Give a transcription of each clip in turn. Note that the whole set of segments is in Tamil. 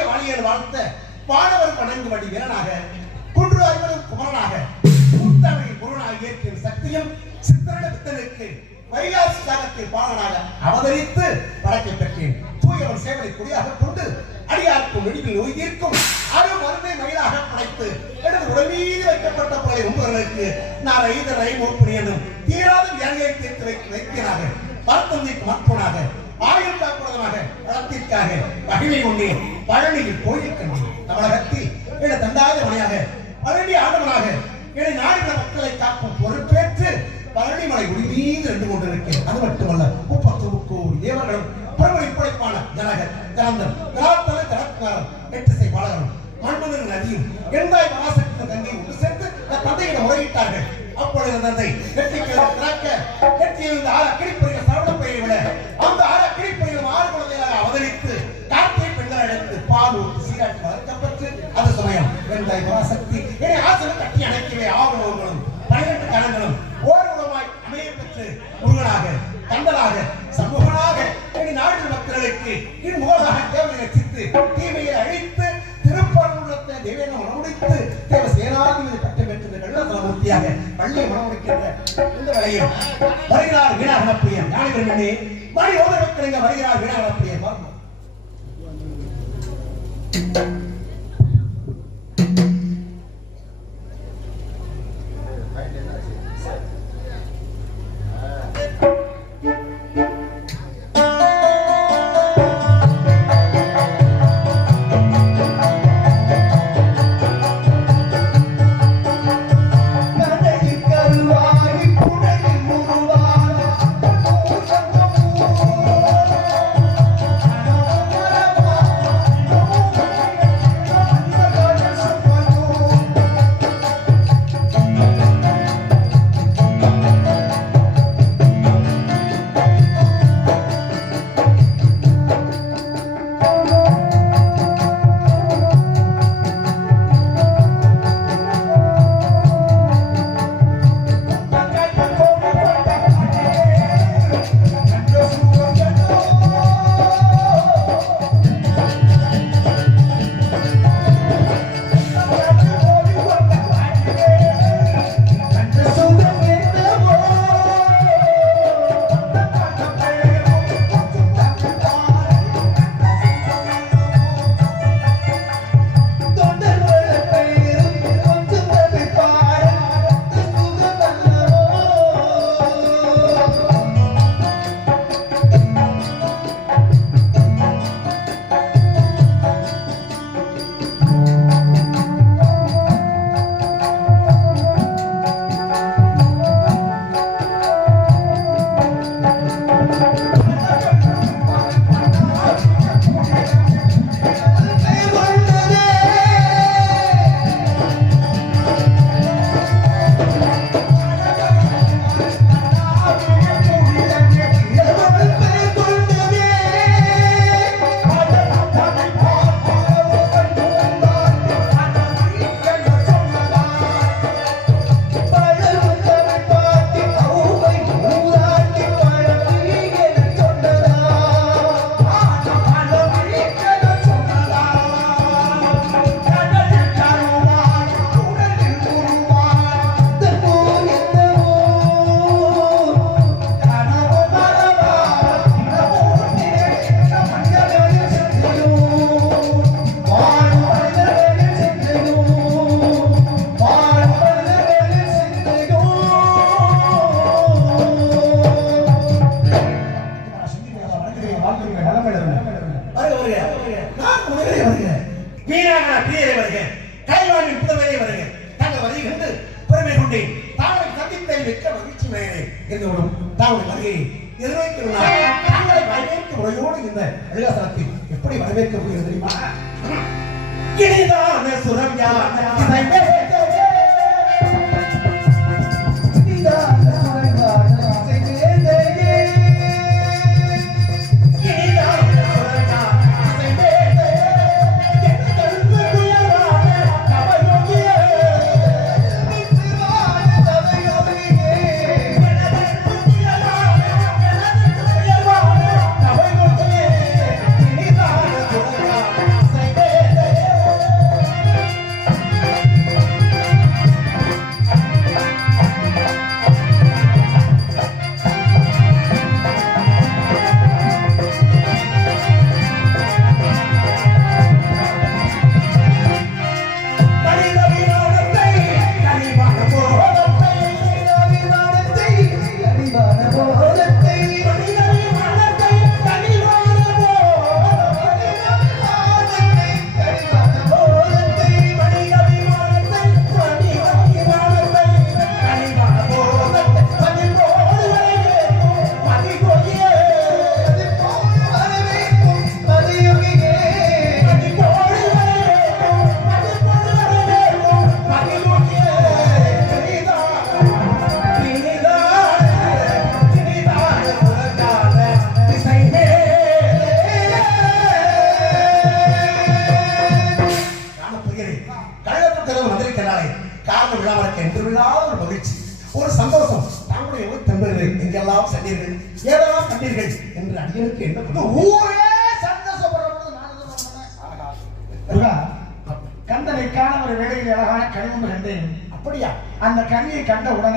வாழிய வாழியல் வாழ்த்த பாடவர் வணங்கு வடி வீரனாக குன்று அறிவனும் குமரனாக கூத்தமிழ் குருநாக இயற்றிய சக்தியும் சித்திரட வித்தனுக்கு வைகாசி சாகத்தில் பாலனாக அவதரித்து வழக்கை பெற்றேன். தூயவர் சேவலை குடியாக கொண்டு அடியாருக்கும் நெடுவில் நோய் தீர்க்கும் அரு மருந்தை மயிலாக படைத்து எனது உடல் மீது வைக்கப்பட்ட பழைய உம்பர்களுக்கு நான் ஐத ரை மூப்பணி தீராத வியாதியை தீர்த்து வைக்க வைக்கிறாக பரத்தந்தைக்கு மற்பனாக ஆயுள் காப்பதமாக வளத்திற்காக மகிமை கொண்டே பழனியில் கோயில் கண்டேன் தமிழகத்தில் என தண்டாத மனையாக பழனி ஆண்டவனாக என்னை நாடுகிற மக்களை காக்கும் பொறுப்பேற்று பழனிமலை குடி மீது நின்று கொண்டிருக்கிறேன். அது மட்டுமல்ல முப்பத்து கோடி தேவர்களும் பிரபலி படைப்பான ஜனகர் கலந்தன் கலாத்தல கடற்காரன் எட்டுசை பாலகரும் மண்மனின் நதியும் எந்தாய் மகாசக்தி தங்கி ஒன்று சேர்ந்து தந்தையிடம் முறையிட்டார்கள். அப்பொழுது தந்தை நெற்றிக்கு திறக்க நெற்றியிலிருந்து ஆற கிழிப்பு ஆவணங்களும் பனிரெண்டு கணங்களும் ஓர்வமாய் அமைய பெற்று முருகனாக கந்தனாக சமூகனாக என் நாட்டு மக்களுக்கு இன் முகமாக ரசித்து தீமையை அழித்து திருப்பரங்குன்றத்தை தேவையான மனமுடித்து தேவ சேனாதிபதி பட்டம் பெற்ற வெள்ளத்தலமூர்த்தியாக பள்ளி மனமுடிக்கின்ற இந்த வேளையில் வருகிறார் வீணாகலப்பிரியன் ஞானிகள் மணி ஓத மக்களுங்க வருகிறார் வீணாகலப்பிரியன்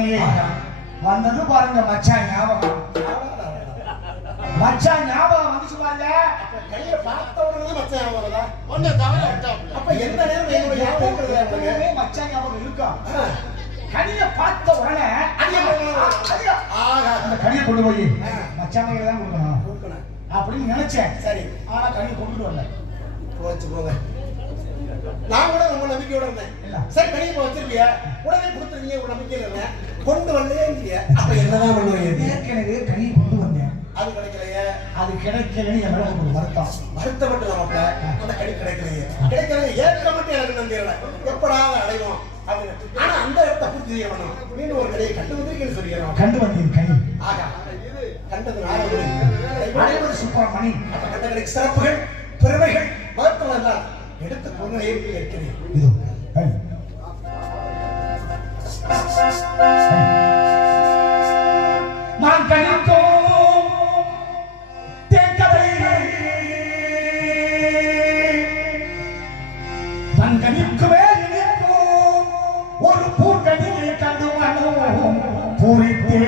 உடனேயே வந்தது பாருங்க மச்சான் ஞாபகம். மச்சான் ஞாபகம் வந்துச்சு பாருங்க. கையை பார்த்த உடனே மச்சான் வருதா? ஒண்ணு விட்டோம் அப்ப எந்த நேரம் என்னுடைய ஞாபகம் மச்சான் ஞாபகம் இருக்கும் ஆ. கனியை பார்த்த உடனே. அந்த கனியை கொண்டு போய். மச்சான் தான் கொடுக்கணும். கொடுக்கணும். அப்படின்னு நினைச்சேன். சரி. ஆனா கனியை கொண்டு வரல. போச்சு போங்க. நான் கூட ரொம்ப நம்பிக்கையோட இருந்தேன். சரி கணியை இப்ப வச்சிருக்கிய? உடனே கொடுத்துருவீங்க ஒரு நம்பிக்கையில இருந்தேன். கொண்டு வரலையே அப்ப என்னதான் பண்ணுவீங்க? ஏற்கனவே கனியை கொண்டு வந்தேன். அது கிடைக்கலையே? அது கிடைக்கலன்னு என் மேல ஒரு வருத்தம். வருத்தப்பட்டு நமக்கு அந்த கனி கிடைக்கலையே. கிடைக்கலையே ஏற்க மட்டும் எனக்கு நம்பிடல எப்படா அதை அடைவோம் ஆனா அந்த இடத்த பூர்த்தி செய்ய வேணும். மீண்டும் ஒரு கடையை கண்டு வந்திருக்கேன்னு சொல்லிடுறோம். கண்டு வந்தேன் கனி. ஆகா. கண்டது நாரது அனைவரும் சுப்பிரமணி அந்த கண்ட கடைக்கு சிறப்புகள் பெருமைகள் மகத்துவம் எல்லாம் எடுத்து பொருளை ஏற்கிறேன். இதோ. மனம் பூரித்தே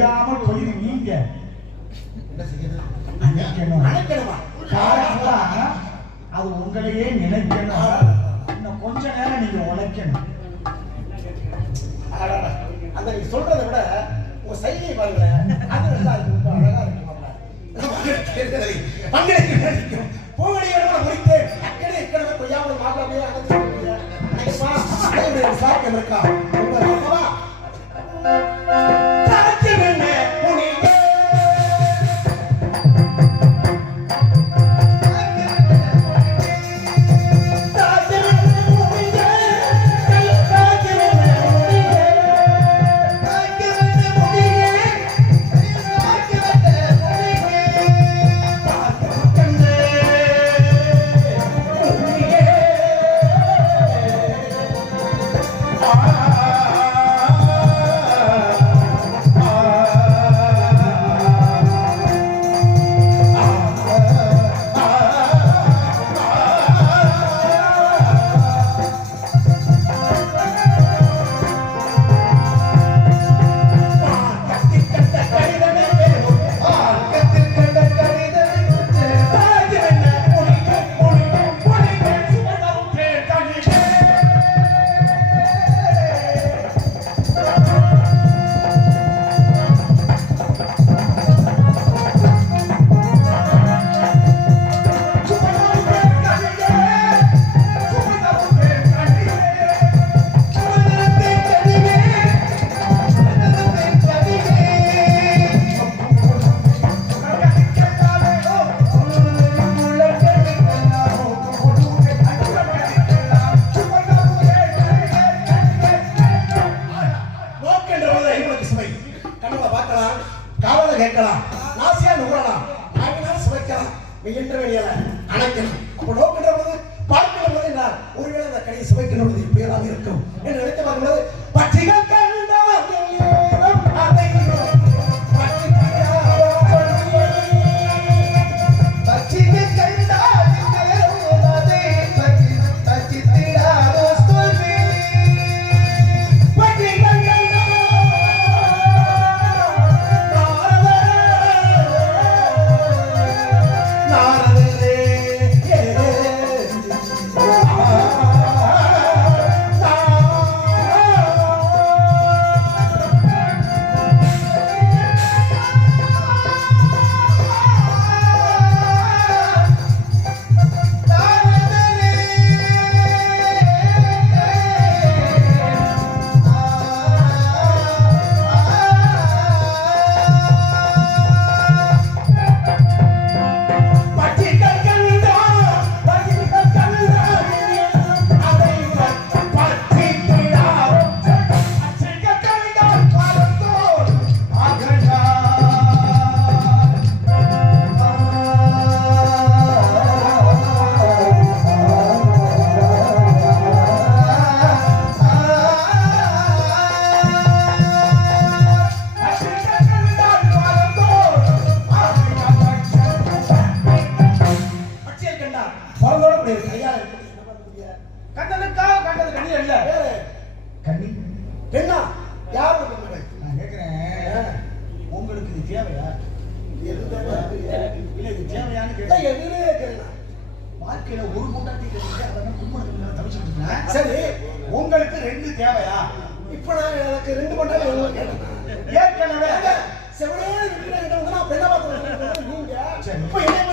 குய்யாமல் கொய்து நீங்க. நினைக்கணும் அது உங்களையே நினைக்கணும். இன்னும் கொஞ்ச நேரம் நீங்க உழைக்கணும். அந்த நீ சொல்றதை விட உங்க சைகை பாருங்களேன் அது நல்லா இருக்கு. அழகா இருக்கு பூவடியோட முடித்து அக்கறை இக்கடவை கொய்யாமல் மாப்பிள்ளை அப்படியே அடைச்சு கொடுக்குறீங்க. அடைப்பா, அடையுடைய சாக்கியம் இருக்கா?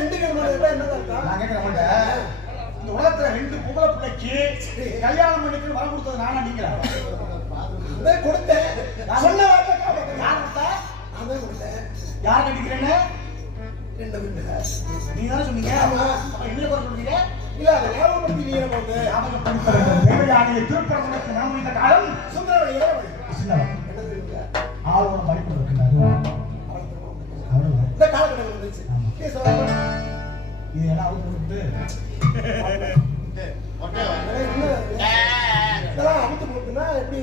நான் கேட்கிறேன் இந்த உலகத்துல ரெண்டு பொம்பளை பிள்ளைக்கு கல்யாணம் பண்ணிட்டு வரம் கொடுத்தது நானா நீங்களா? கொடுத்தேன். சொன்ன வார்த்தை. யார் கொடுத்தா? அதான் கொடுத்தேன். யார் கட்டிக்கிறேன்னு? ரெண்டு நீங்க தானே சொன்னீங்க. என்ன குறை சொல்றீங்க? இல்ல அதை ஞாபகப்படுத்தி நீங்க போது ஞாபகப்படுத்துறது தேவையான திருப்பரங்குன்றத்துக்கு நாம் இந்த காலம் இது எல்லாம் அவங்க கொடுத்து இதெல்லாம் அவுத்து போட்டுனா எப்படி?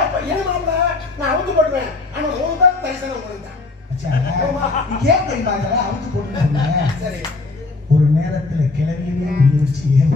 அப்ப என்ன மாப்பிள, நான் அவுத்து போட்டுவேன் ஆனா ஒரு தான் தரிசனம் உங்களுக்கு ஏன் தெரியுமா இதெல்லாம் அவுத்து போட்டுருந்தீங்க சரி ஒரு நேரத்துல கிளவியவே முடிய வச்சு ஏன்